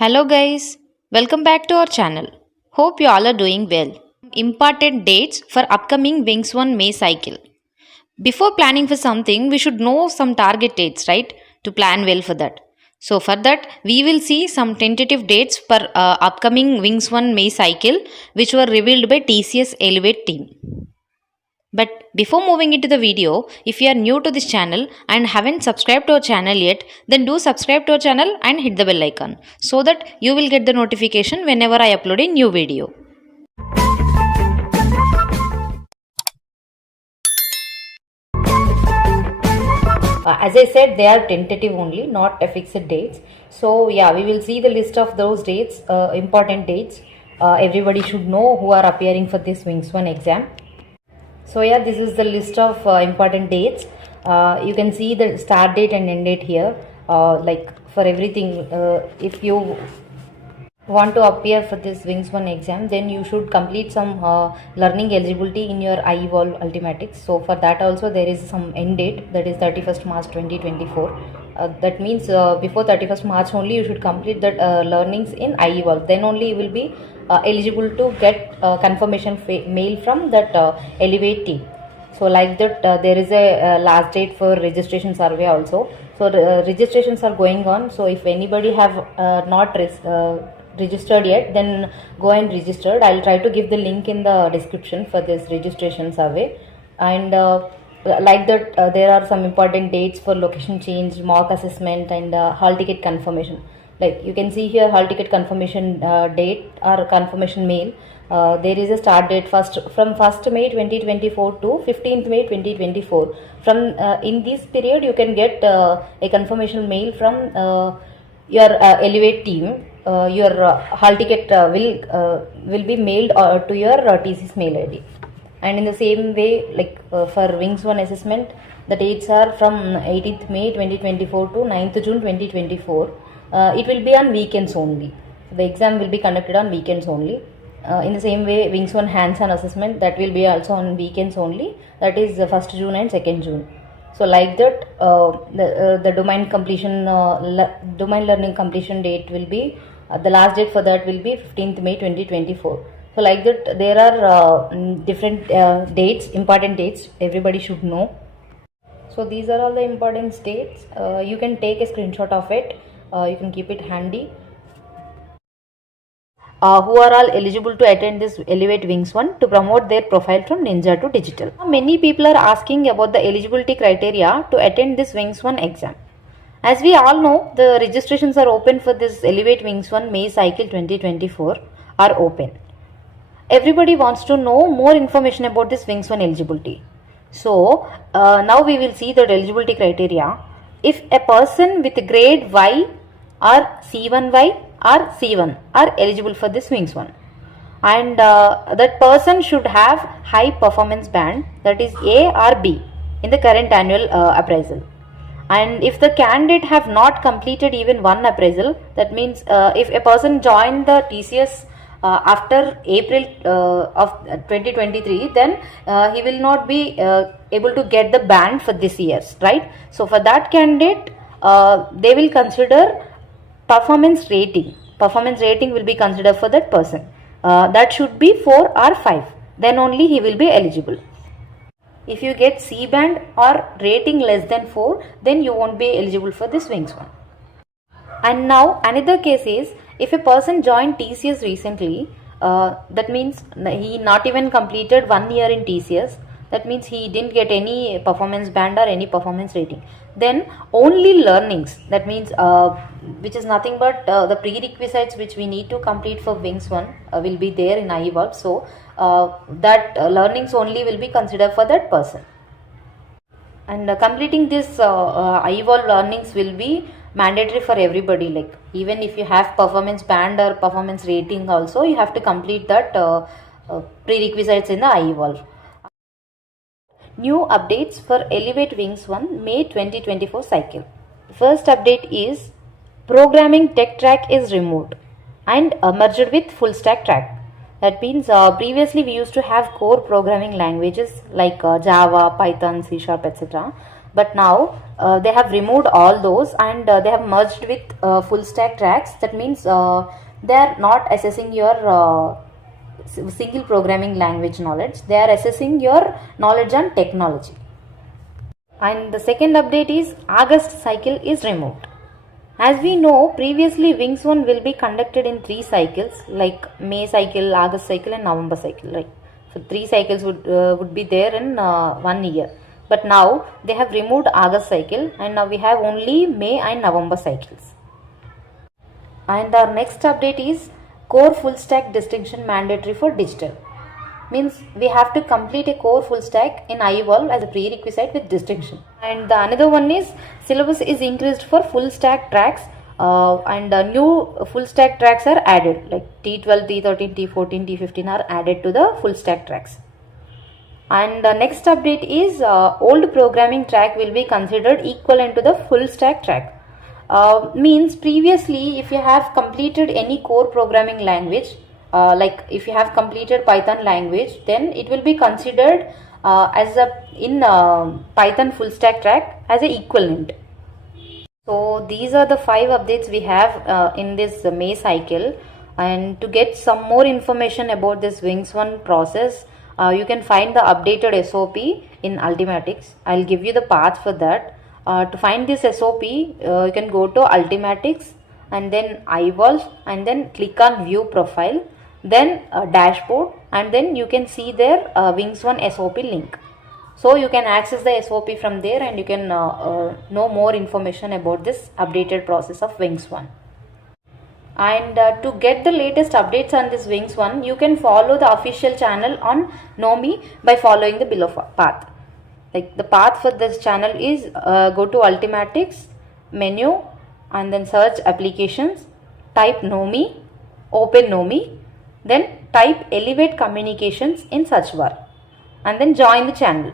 Hello guys, welcome back to our channel. Hope you all are doing well. Important dates for upcoming wings1 May cycle. Before planning for something, we should know some target dates, right? To plan well for that. So for that, we will see some tentative dates for upcoming wings1 May cycle which were revealed by TCS Elevate team. But before moving into the video, if you are new to this channel and haven't subscribed to our channel yet, then do subscribe to our channel and hit the bell icon so that you will get the notification whenever I upload a new video. As I said, they are tentative only, not a fixed dates. So yeah, we will see the list of those dates, important dates. Everybody should know who are appearing for this wings1 exam. So yeah, this is the list of important dates. You can see the start date and end date here. Like for everything, if you want to appear for this wings1 exam, then you should complete some learning eligibility in your iEvolve Ultimatics. So for that also there is some end date, that is 31st March 2024. That means before 31st March only you should complete that learnings in iEvolve. Then only you will be eligible to get confirmation mail from that Elevate team. So like that there is a last date for registration survey also. So the registrations are going on. So if anybody have not registered yet, then go and register. I'll try to give the link in the description for this registration survey. And like that there are some important dates for location change, mock assessment, and hall ticket confirmation. Like you can see here, hall ticket confirmation date or confirmation mail. There is a start date from 1st May 2024 to 15th May 2024. From in this period you can get a confirmation mail from your Elevate team. Your hall ticket will be mailed to your TCS mail ID. And in the same way, like for wings1 assessment, the dates are from 18th May 2024 to 9th June 2024. It will be on weekends only. The exam will be conducted on weekends only. In the same way, wings1 hands-on assessment, that will be also on weekends only. That is 1st June and 2nd June. So like that, the domain completion, domain learning completion date will be, the last date for that will be 15th May 2024. So like that, there are different dates, important dates, everybody should know. So these are all the important dates. You can take a screenshot of it. You can keep it handy. Who are all eligible to attend this Elevate wings1 to promote their profile from Ninja to Digital. Many people are asking about the eligibility criteria to attend this wings1 exam. As we all know, the registrations are open for this Elevate wings1 May cycle 2024 are open. Everybody wants to know more information about this wings1 eligibility. So now we will see the eligibility criteria. If a person with grade Y or C1Y or C1 are eligible for this wings1, and that person should have high performance band, that is A or B, in the current annual appraisal. And if the candidate have not completed even one appraisal, that means if a person joined the TCS after April of 2023, then he will not be able to get the band for this year's, right? So for that candidate, they will consider performance rating. Performance rating will be considered for that person. That should be 4 or 5. Then only he will be eligible. If you get C band or rating less than 4, then you won't be eligible for this wings1. And now another case is, if a person joined TCS recently, that means he not even completed 1 year in TCS. That means he didn't get any performance band or any performance rating. Then only learnings, that means which is nothing but the prerequisites which we need to complete for wings1 will be there in iEvolve. So that learnings only will be considered for that person. And completing this iEvolve learnings will be mandatory for everybody. Like even if you have performance band or performance rating also, you have to complete that prerequisites in the iEvolve. New updates for Elevate wings1 May 2024 cycle. First update is programming tech track is removed and merged with full stack track. That means previously we used to have core programming languages like Java, Python, C Sharp, etc. but now they have removed all those, and they have merged with full stack tracks. That means they are not assessing your single programming language knowledge, they are assessing your knowledge on technology. And the second update is August cycle is removed. As we know, previously Wings 1 will be conducted in 3 cycles, like May cycle, August cycle and November cycle, right? So 3 cycles would be there in 1 year. But now they have removed August cycle, and now we have only May and November cycles. And our next update is core full stack distinction mandatory for digital. Means we have to complete a core full stack in iEvolve as a prerequisite with distinction. And the another one is syllabus is increased for full stack tracks, and new full stack tracks are added, like T12, T13, T14, T15 are added to the full stack tracks. And the next update is old programming track will be considered equivalent to the full stack track. Means previously if you have completed any core programming language, like if you have completed Python language, then it will be considered as a in Python full stack track as a equivalent. So these are the 5 updates we have in this May cycle. And to get some more information about this Wings 1 process, you can find the updated SOP in Ultimatics. I'll give you the path for that. To find this SOP, you can go to Ultimatics and then iEvolve, and then click on View Profile, then Dashboard, and then you can see there Wings 1 SOP link. So you can access the SOP from there, and you can know more information about this updated process of Wings 1. And to get the latest updates on this Wings 1, you can follow the official channel on Nomi by following the below path. Like the path for this channel is go to Ultimatics, menu, and then search applications, type Nomi, open Nomi, then type Elevate Communications in search bar, and then join the channel.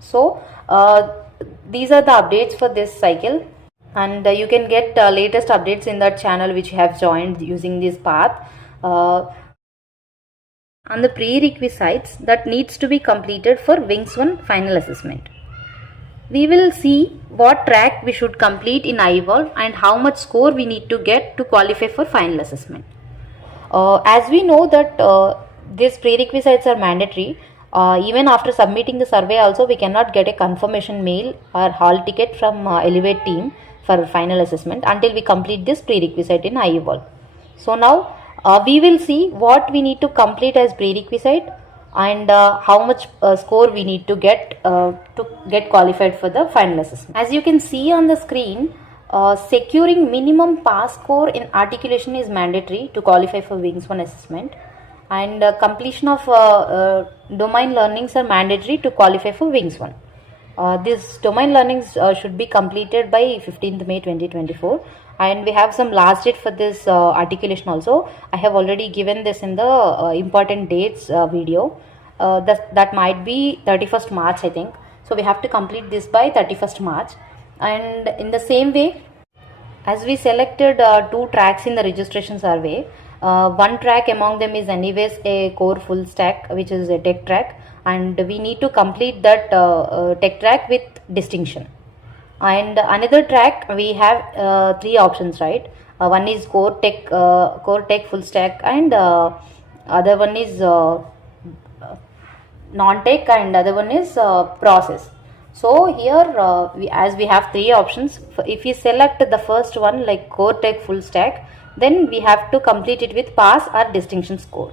So these are the updates for this cycle, and you can get latest updates in that channel which you have joined using this path. On the prerequisites that needs to be completed for Wings 1 final assessment. We will see what track we should complete in iEvolve and how much score we need to get to qualify for final assessment. As we know that these prerequisites are mandatory, even after submitting the survey also we cannot get a confirmation mail or hall ticket from Elevate team for final assessment until we complete this prerequisite in iEvolve. So now we will see what we need to complete as prerequisite and how much score we need to get qualified for the final assessment. As you can see on the screen, securing minimum pass score in articulation is mandatory to qualify for Wings 1 assessment, and completion of domain learnings are mandatory to qualify for Wings 1. This domain learnings should be completed by 15th May 2024, and we have some last date for this articulation also. I have already given this in the important dates video. That might be 31st March I think. So we have to complete this by 31st March. And in the same way, as we selected 2 tracks in the registration survey, one track among them is anyways a core full stack, which is a tech track, and we need to complete that tech track with distinction. And another track we have 3 options, right? One is core tech full stack, and other one is non-tech, and other one is process. So here as we have 3 options, if we select the first one like core tech full stack, then we have to complete it with pass or distinction score.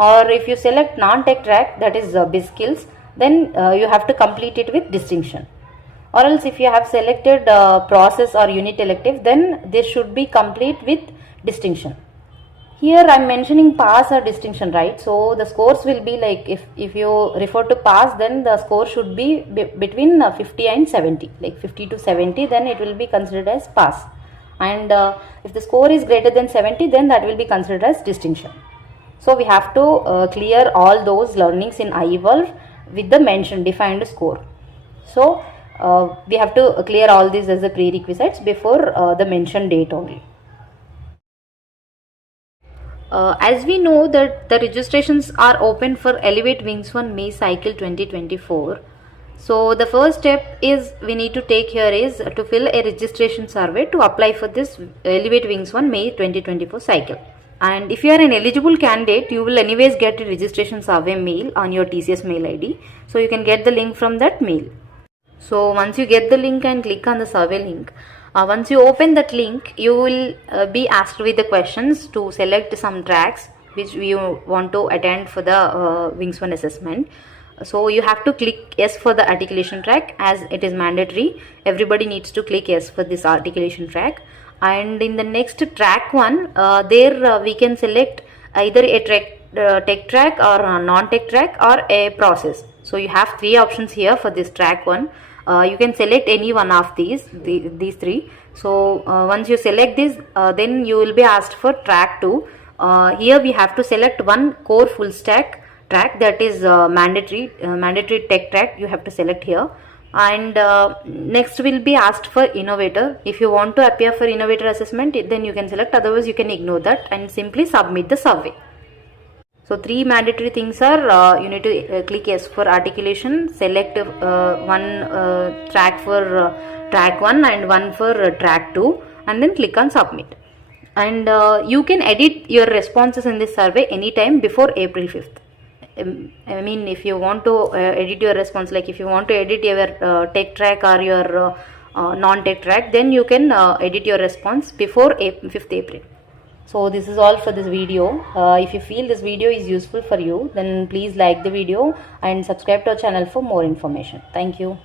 Or if you select non-tech track, that is biz skills, then you have to complete it with distinction. Or else if you have selected process or unit elective, then this should be complete with distinction. Here I am mentioning pass or distinction, right? So the scores will be like, if you refer to pass, then the score should be between 50 and 70, like 50 to 70, then it will be considered as pass. And if the score is greater than 70, then that will be considered as distinction. So we have to clear all those learnings in iEvolve with the mentioned defined score. So we have to clear all these as the prerequisites before the mentioned date only. As we know that the registrations are open for Elevate Wings 1 May cycle 2024. So the first step is we need to take here is to fill a registration survey to apply for this Elevate Wings 1 May 2024 cycle. And if you are an eligible candidate, you will anyways get a registration survey mail on your TCS mail ID. So you can get the link from that mail. So once you get the link and click on the survey link, once you open that link, you will be asked with the questions to select some tracks which you want to attend for the Wings 1 assessment. So you have to click yes for the articulation track, as it is mandatory. Everybody needs to click yes for this articulation track. And in the next track 1, we can select either a tech track or a non-tech track or a process. So you have 3 options here for this track 1. You can select any one of these 3. So once you select this, then you will be asked for track 2. Here we have to select one core full stack track, that is mandatory tech track you have to select here. And next will be asked for innovator. If you want to appear for innovator assessment, then you can select, otherwise you can ignore that and simply submit the survey. So 3 mandatory things are you need to click yes for articulation, select one track for track 1 and one for track 2, and then click on submit. And you can edit your responses in this survey anytime before April 5th. I mean, if you want to edit your response, like if you want to edit your tech track or your non-tech track, then you can edit your response before 5th April. So this is all for this video. If you feel this video is useful for you, then please like the video and subscribe to our channel for more information. Thank you.